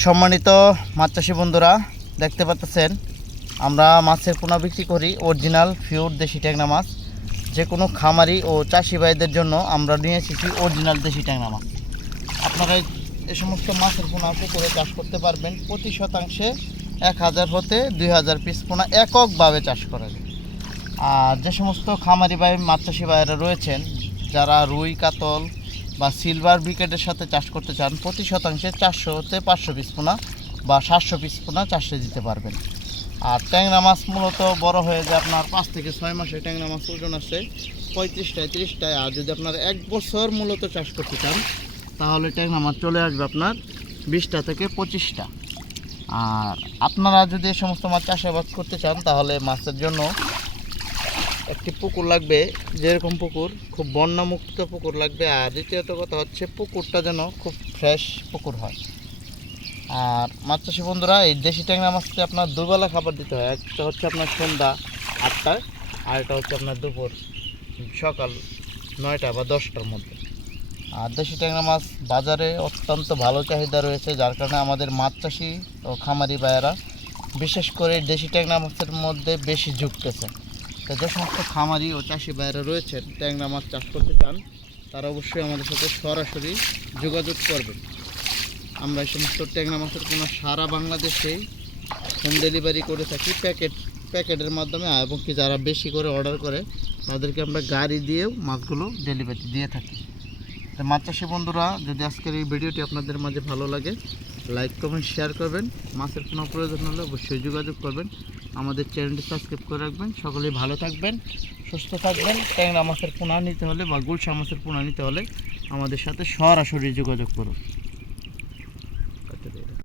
সম্মানিত মাছ চাষি বন্ধুরা, দেখতে পাচ্ছেন, আমরা মাছের পোনা বিক্রি করি অরিজিনাল পিওর দেশি ট্যাংরা মাছ। যে কোনো খামারি ও চাষি ভাইদের জন্য আমরা নিয়ে এসেছি অরিজিনাল দেশি ট্যাংরা মাছ। আপনারা এই সমস্ত মাছের পোনা পুকুরে চাষ করতে পারবেন। প্রতি শতাংশে এক হাজার হতে দুই হাজার পিস পোনা এককভাবে চাষ করা যায়। আর যে সমস্ত খামারি ভাই মাছ চাষি ভাইয়েরা রয়েছেন, যারা রুই, কাতল বা সিলভার ব্রিকেটের সাথে চাষ করতে চান, প্রতি শতাংশে চারশো হতে পাঁচশো পিস পোনা বা সাতশো পিস পোনা চাষে দিতে পারবেন। আর ট্যাংরা মাছ মূলত বড় হয়ে যায় আপনার পাঁচ থেকে ছয় মাসে। ট্যাংরা মাছ ওজন আছে পঁয়ত্রিশটায় তিরিশটায়। আর যদি আপনার এক বছর মূলত চাষ করতে চান, তাহলে ট্যাংরা মাছ চলে আসবে আপনার বিশটা থেকে পঁচিশটা। আর আপনারা যদি এই সমস্ত মাছ চাষাবাদ করতে চান, তাহলে মাছের জন্য একটি পুকুর লাগবে, যেরকম পুকুর, খুব বন্যামুক্ত পুকুর লাগবে। আর দ্বিতীয়ত কথা হচ্ছে, পুকুরটা যেন খুব ফ্রেশ পুকুর হয়। আর মাছ চাষি বন্ধুরা, এই দেশি ট্যাংরা মাছকে আপনার দুবেলা খাবার দিতে হয়। একটা হচ্ছে আপনার সন্ধ্যা আটটায়, আর একটা হচ্ছে আপনার দুপুর সকাল নয়টা বা দশটার মধ্যে। আর দেশি ট্যাংরা মাছ বাজারে অত্যন্ত ভালো চাহিদা রয়েছে, যার কারণে আমাদের মাছ চাষি ও খামারি ভাইয়েরা, বিশেষ করে দেশি ট্যাংরা মাছের মধ্যে বেশি ঝুঁকতেছে তো যে সমস্ত খামারি ও চাষি ভাইয়েরা রয়েছেন ট্যাংরা মাছ চাষ করতে চান, তারা অবশ্যই আমাদের সাথে সরাসরি যোগাযোগ করবেন। আমরা এই সমস্ত ট্যাংরা মাছের কোনো সারা বাংলাদেশেই হোম ডেলিভারি করে থাকি, প্যাকেট, প্যাকেটের মাধ্যমে এবং কি যারা বেশি করে অর্ডার করে, তাদেরকে আমরা গাড়ি দিয়েও মাছগুলো ডেলিভারি দিয়ে থাকি। তো মাছ চাষি বন্ধুরা, যদি আজকের এই ভিডিওটি আপনাদের মাঝে ভালো লাগে লাইক কমেন্ট শেয়ার করবেন। মাছের কোনো প্রয়োজন হলে অবশ্যই যোগাযোগ করবেন। আমাদের চ্যানেলটি সাবস্ক্রাইব করে রাখবেন। সকলে ভালো থাকবেন, সুস্থ থাকবেন। ট্যাংরা মাছের পোনা নিতে হলে বা গুলশা মাছের পোনা নিতে হলে আমাদের সাথে সরাসরি যোগাযোগ করুন।